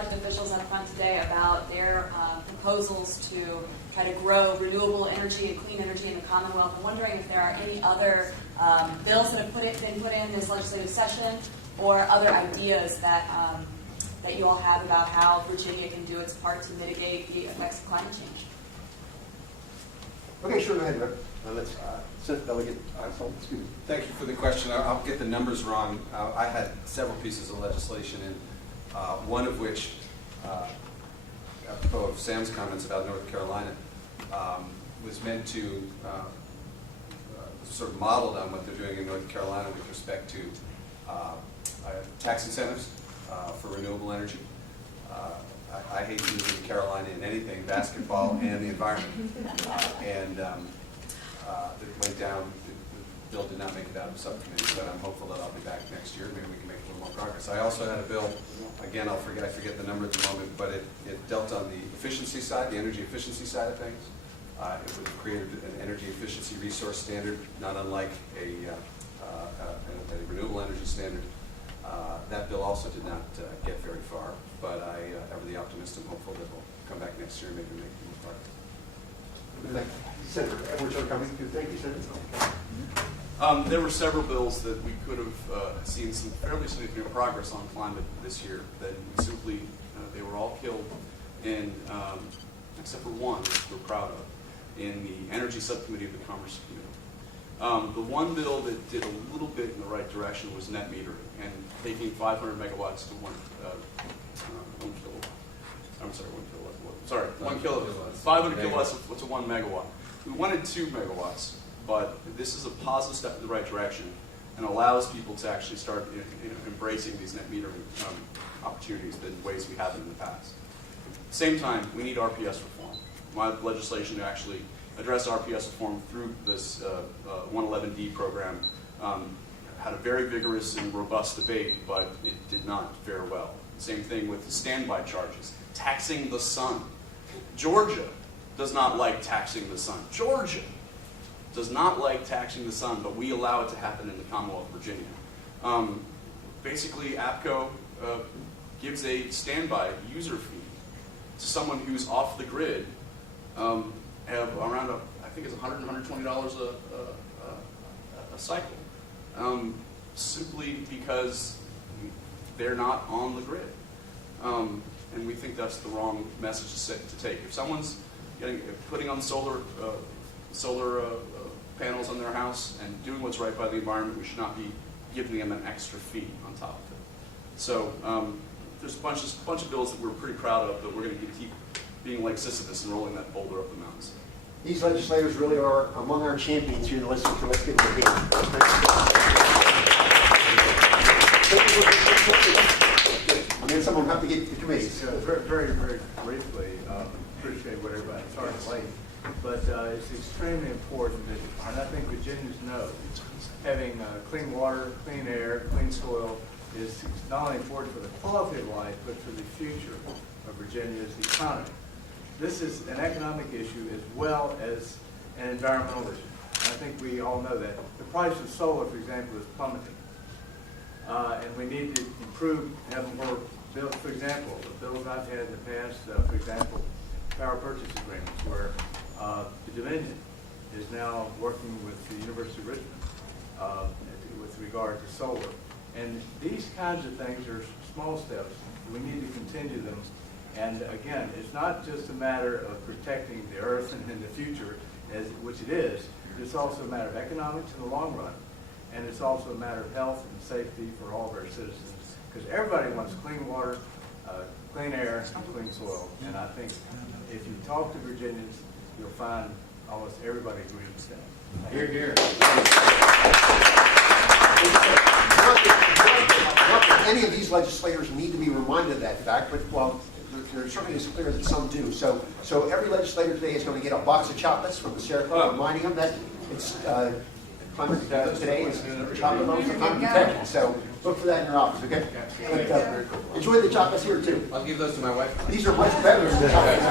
elected officials up front today about their proposals to try to grow renewable energy and clean energy in the Commonwealth. I'm wondering if there are any other bills that have been put in this legislative session or other ideas that that you all have about how Virginia can do its part to mitigate the effects of climate change. Okay, sure, go ahead, Rick. Let's Senate Delegate excuse me. Thank you for the question. I'll get the numbers wrong. I had several pieces of legislation in, one of which, apropos of Sam's comments about North Carolina, was meant to sort of modeled on what they're doing in North Carolina with respect to tax incentives for renewable energy. I hate using Carolina in anything, basketball and the environment. It went down, the bill did not make it out of subcommittee, but I'm hopeful that I'll be back next year. Maybe we can make a little more progress. I also had a bill, again, I forget the number at the moment, but it dealt on the efficiency side, the energy efficiency side of things. It would have created an energy efficiency resource standard, not unlike a renewable energy standard. That bill also did not get very far, but I ever the optimist and hopeful that we'll come back next year and maybe make more progress. Senator Edwards are coming to. Thank you, Senator. There were several bills that we could have seen some fairly significant progress on climate this year that we simply, they were all killed in, except for one, which we're proud of, in the Energy Subcommittee of the Commerce Committee. The one bill that did a little bit in the right direction was net metering and taking 500 megawatts to 1 kilowatt. I'm sorry, 1 kilowatt. Sorry, 1 kilowatt. 500 kilowatts to 1 megawatt. We wanted 2 megawatts, but this is a positive step in the right direction and allows people to actually start embracing these net metering opportunities in ways we haven't in the past. At the same time, we need RPS reform. My legislation to actually address RPS reform through this 111D program had a very vigorous and robust debate, but it did not fare well. Same thing with the standby charges, taxing the sun. Georgia does not like taxing the sun. Georgia does not like taxing the sun, but we allow it to happen in the Commonwealth of Virginia. Basically, APCO gives a standby user fee to someone who's off the grid, have around, I think it's $100, $120 a cycle, simply because they're not on the grid. And we think that's the wrong message to take. If someone's putting on solar panels on their house and doing what's right by the environment, we should not be giving them an extra fee on top of it. So there's a bunch of bills that we're pretty proud of, but we're going to keep being like Sisyphus and rolling that boulder up the mountains. These legislators really are among our champions here in the legislature. Let's give them a hand. And then someone will have to get to the committee. So very briefly, appreciate what everybody, sorry it's late, but it's extremely important that, and I think Virginians know, having clean water, clean air, clean soil is not only important for the quality of life, but for the future of Virginia's economy. This is an economic issue as well as an environmental issue. I think we all know that. The price of solar, for example, is plummeting. And we need to improve and have more bills. For example, the bills I've had in the past, for example, power purchase agreements, where the Dominion is now working with the University of Richmond with regard to solar. And these kinds of things are small steps. We need to continue them. And again, it's not just a matter of protecting the earth and in the future, which it is, but it's also a matter of economics in the long run. And it's also a matter of health and safety for all of our citizens. Because everybody wants clean water, clean air, and clean soil. And I think if you talk to Virginians, you'll find almost everybody agrees with that. Hear, hear. Not that any of these legislators need to be reminded of that fact, but well, there certainly is clear that some do. So every legislator today is going to get a box of chocolates from the Sheriff Club, reminding them that it's climate today is chocolate loaves of climate protection. So look for that in your office, okay? But, enjoy the chocolates here too. I'll give those to my wife. These are much better than the chocolates.